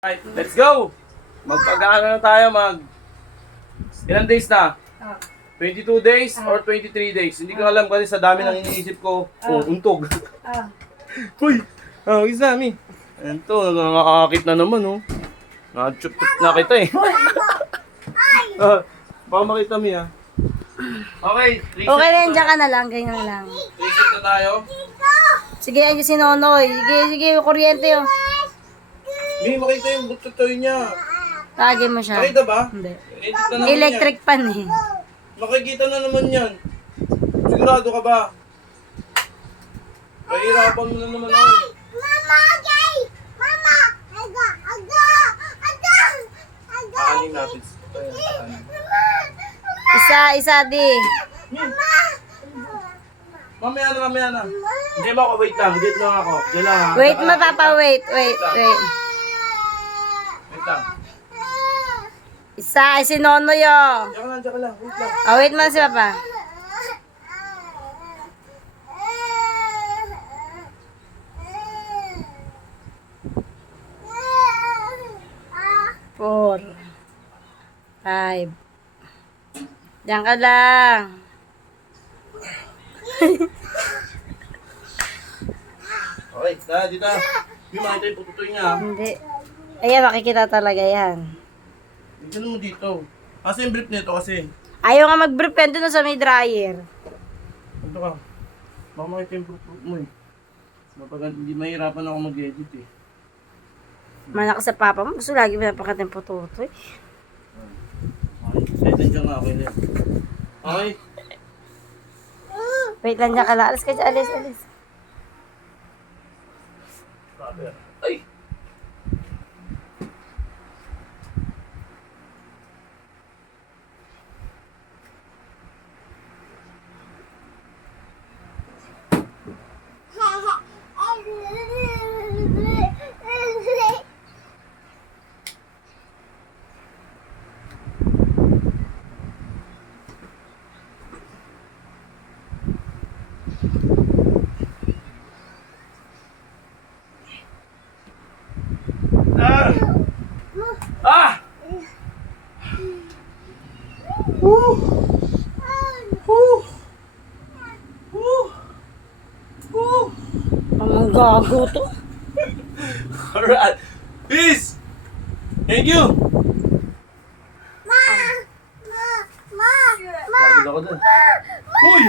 Right, let's go! Magpag-ano na tayo, ilang days na? 22 days or 23 days? Hindi ko alam kasi sa dami ng iniisip ko. Untog. Uy! Isa mi. Ito, nakakakit na naman, oh. Nakachupit na kita, eh. Baka makita mi, ha. Okay, reset Okay na yan, na dyan ka na lang, ganyan na lang. Reset na tayo. Sige, andyan si Nonoy. Sige, kuryente yun. Mi, makita yung bututoy niya. Tagin mo siya. Makita ba? Hindi. Edit na naman Electric pan eh. yan. Makikita na naman yan. Sigurado ka ba? Pahirapan mo na naman ako. Mama, okay. Mama, aga. Aanin natin. Isa di. Mamaya na. Hindi mo ako, wait lang. Wait lang ako. Diyan lang, ha? Wait, wait. Wait lang. Isa, si Nonoy oh. Diyan ka lang. Wait lang. Oh, wait mo si Papa. Four. Five. Diyan ka lang. Okay, dito. Hindi makita yung pututoy niya, ha? Hindi. Ayan, makikita talaga yan. Tignan mo dito. Kasi yung brief nito kasi. Ayaw nga mag-brief yan doon sa may dryer. Ito ka. Baka makita yung pututoy mo, eh. Hindi mahirapan ako mag-edit, eh. Mana ka sa papa mo, gusto lagi pinapakat ng pututoy. Okay, edit ka nga. Okay na yan. Okay. Wait lang dyan ka lang. Alis ka dyan, alis. Ay! Ah! Woo! Woo! Woo! Ang gago to. Alright. Peace! Thank you! Pagod ako dun. Uy!